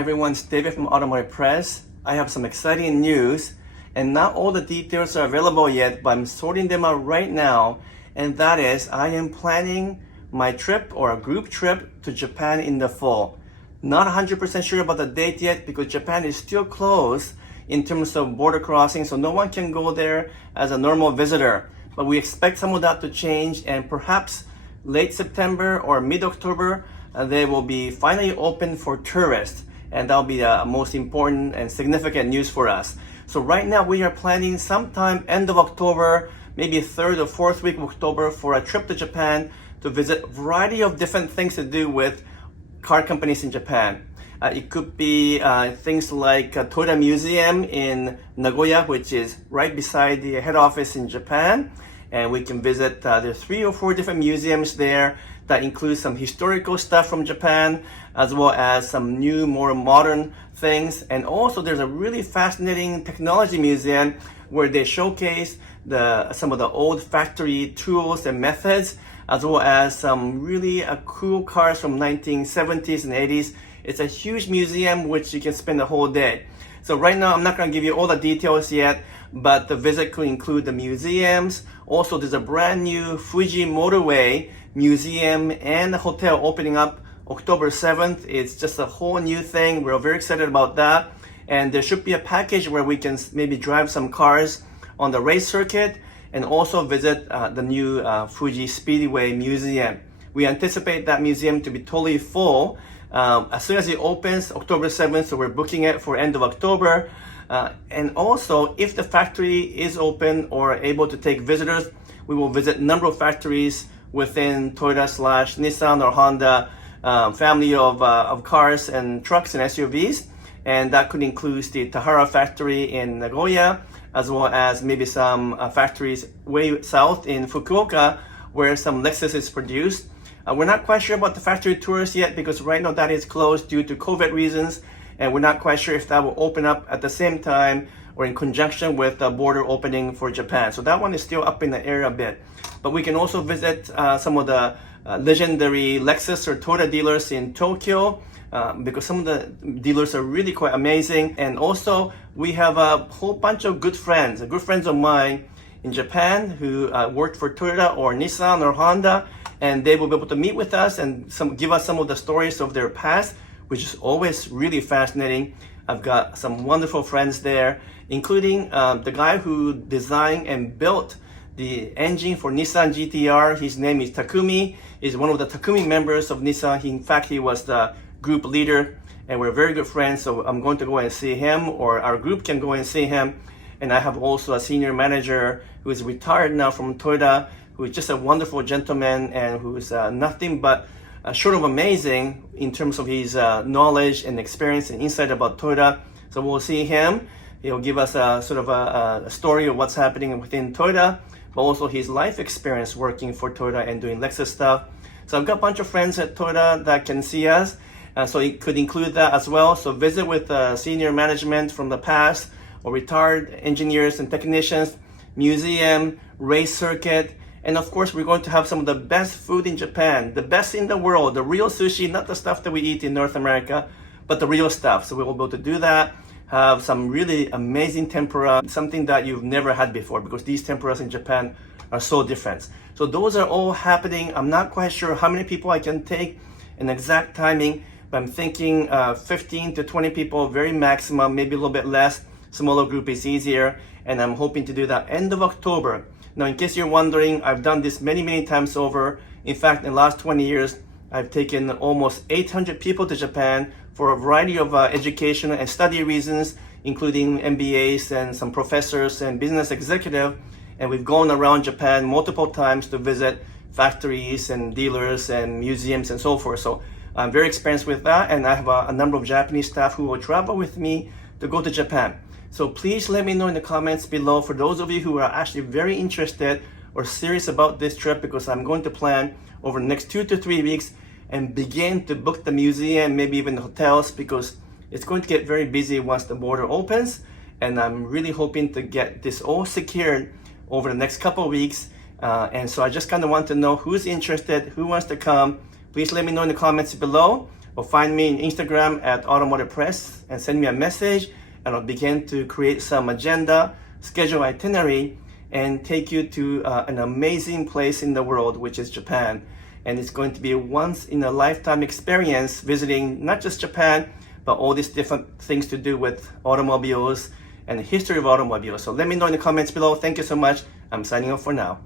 Hi everyone, it's David from Automotive Press. I have some exciting news, and not all the details are available yet, but I'm sorting them out right now. And that is, I am planning my trip or a group trip to Japan in the fall. Not 100% sure about the date yet because Japan is still closed in terms of border crossing, so no one can go there as a normal visitor. But we expect some of that to change, and perhaps late September or mid-October, they will be finally open for tourists, and that'll be the most important and significant news for us. So right now we are planning sometime end of October, maybe third or fourth week of October, for a trip to Japan to visit a variety of different things to do with car companies in Japan. It could be things like Toyota Museum in Nagoya, which is right beside the head office in Japan. And we can visit, there's 3 or 4 different museums there that include some historical stuff from Japan, as well as some new, more modern things. And also there's a really fascinating technology museum where they showcase some of the old factory tools and methods, as well as some really cool cars from 1970s and 80s. It's a huge museum which you can spend a whole day. So right now I'm not going to give you all the details yet, but the visit could include the museums. Also, there's a brand new Fuji Motorway museum and hotel opening up October 7th. It's just a whole new thing. We're very excited about that. And there should be a package where we can maybe drive some cars on the race circuit and also visit the new Fuji Speedway museum. We anticipate that museum to be totally full as soon as it opens October 7th, so we're booking it for end of October. And also, if the factory is open or able to take visitors, we will visit a number of factories within Toyota/Nissan or Honda family of cars and trucks and SUVs. And that could include the Tahara factory in Nagoya, as well as maybe some factories way south in Fukuoka, where some Lexus is produced. We're not quite sure about the factory tours yet because right now that is closed due to COVID reasons, and we're not quite sure if that will open up at the same time or in conjunction with the border opening for Japan. So that one is still up in the air a bit. But we can also visit some of the legendary Lexus or Toyota dealers in Tokyo because some of the dealers are really quite amazing. And also we have a whole bunch of good friends of mine in Japan who worked for Toyota or Nissan or Honda, and they will be able to meet with us and give us some of the stories of their past, which is always really fascinating. I've got some wonderful friends there, including the guy who designed and built the engine for Nissan GTR. His name is Takumi. He's one of the Takumi members of Nissan. In fact, he was the group leader, and we're very good friends, so I'm going to go and see him, or our group can go and see him. And I have also a senior manager who is retired now from Toyota, who is just a wonderful gentleman and who is nothing but short of amazing in terms of his knowledge and experience and insight about Toyota. So we'll see him. He'll give us a sort of a story of what's happening within Toyota, but also his life experience working for Toyota and doing Lexus stuff. So I've got a bunch of friends at Toyota that can see us, so it could include that as well. So visit with senior management from the past or retired engineers and technicians, museum, race circuit, and of course we're going to have some of the best food in Japan, the best in the world, the real sushi, not the stuff that we eat in North America, but the real stuff. So we will be able to do that, have some really amazing tempura, something that you've never had before because these tempuras in Japan are so different. So those are all happening. I'm not quite sure how many people I can take, an exact timing, but I'm thinking 15 to 20 people, very maximum, maybe a little bit less. Smaller group is easier, and I'm hoping to do that end of October. Now, in case you're wondering, I've done this many times over. In fact, in the last 20 years, I've taken almost 800 people to Japan for a variety of education and study reasons, including MBAs and some professors and business executive. And we've gone around Japan multiple times to visit factories and dealers and museums and so forth. So I'm very experienced with that, and I have a number of Japanese staff who will travel with me to go to Japan. So please let me know in the comments below for those of you who are actually very interested or serious about this trip, because I'm going to plan over the next 2 to 3 weeks and begin to book the museum, maybe even the hotels, because it's going to get very busy once the border opens. And I'm really hoping to get this all secured over the next couple of weeks. And so I just kind of want to know who's interested, who wants to come. Please let me know in the comments below. or find me on Instagram at Automotive Press and send me a message, and I'll begin to create some agenda, schedule itinerary, and take you to an amazing place in the world, which is Japan. And it's going to be a once in a lifetime experience visiting not just Japan, but all these different things to do with automobiles and the history of automobiles. So let me know in the comments below. Thank you so much. I'm signing off for now.